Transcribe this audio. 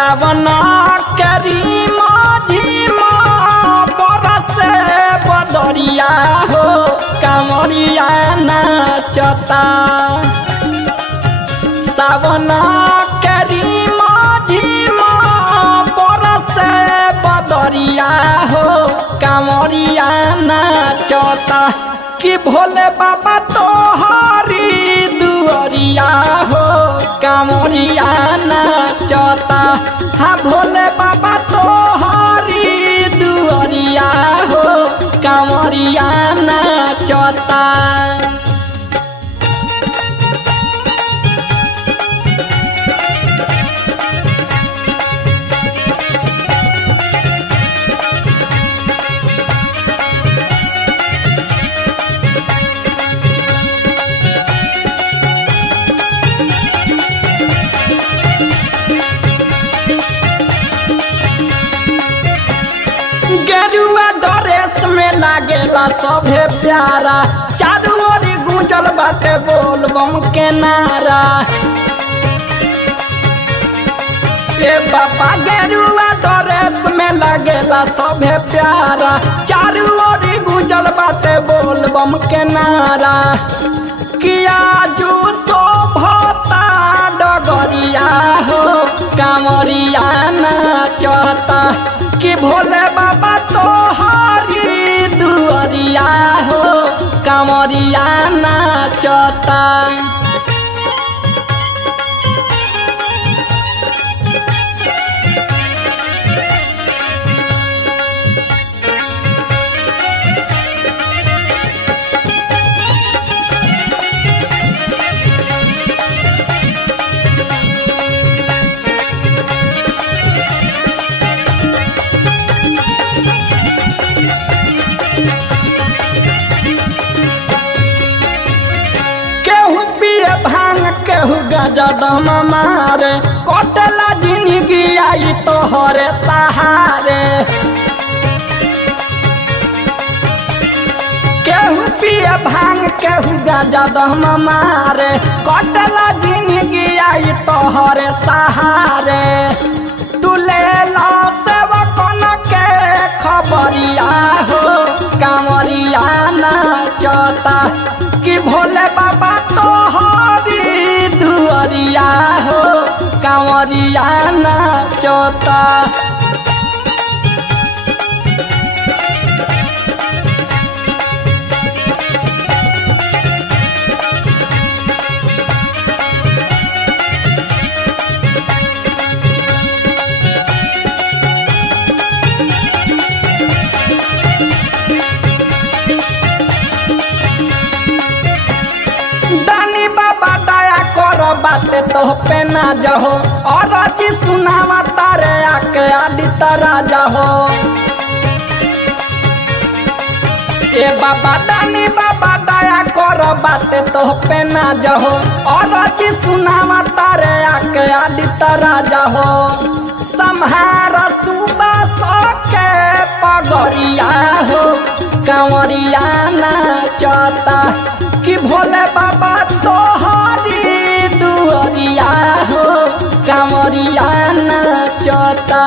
सावन करी मझिमा बरसे बदरिया हो कांवरिया नाचता। सावन करी मझिमा बरसे बदरिया हो कांवरिया नाचता। कि भोले बाबा तोहरी दुआरिया हो कांवरिया नाचता। हाँ भोले बाबा तोहरी दुआरिया हो कांवरिया नाचता। गेरुआ ड्रेस में लागेला सभे प्यारा चारू ओर गूंजल बाटे बोल बम के नारा। ए बाबा गेरुआ ड्रेस में लागेला सभे प्यारा चारू ओर गूंजल बाटे बोल बम के नारा। किया जो शोभता डगरिया हो कांवरिया नाचता। कि भोले बाबा तोहरी दुआरिया हो कांवरिया नाचता। केहू गाजा दम मारे कटला जिंदगी आई तोहरे सहारे। केहू पिए भांग केहू गाजा दम मारे कटला जिंदगी आई तोहरे सहारे। तू ले ला सेवकन के खबरिया हो कांवरिया नाचता। कि भोले बाबा तोहरी दुआरिया हो कांवरिया नाचता। बाते तो पे ना जहो और जी सुनावा तारे आके आदित राजा हो। ए बाबा दानी बाबा दया करो बाते तो पे ना जहो और जी सुनावा तारे आके आदित राजा हो। संहार सुबह सके पगरिया हो कांवरिया नाचता। कि भोले बाबा तोहरी दुआरिया हो कांवरिया नाचता।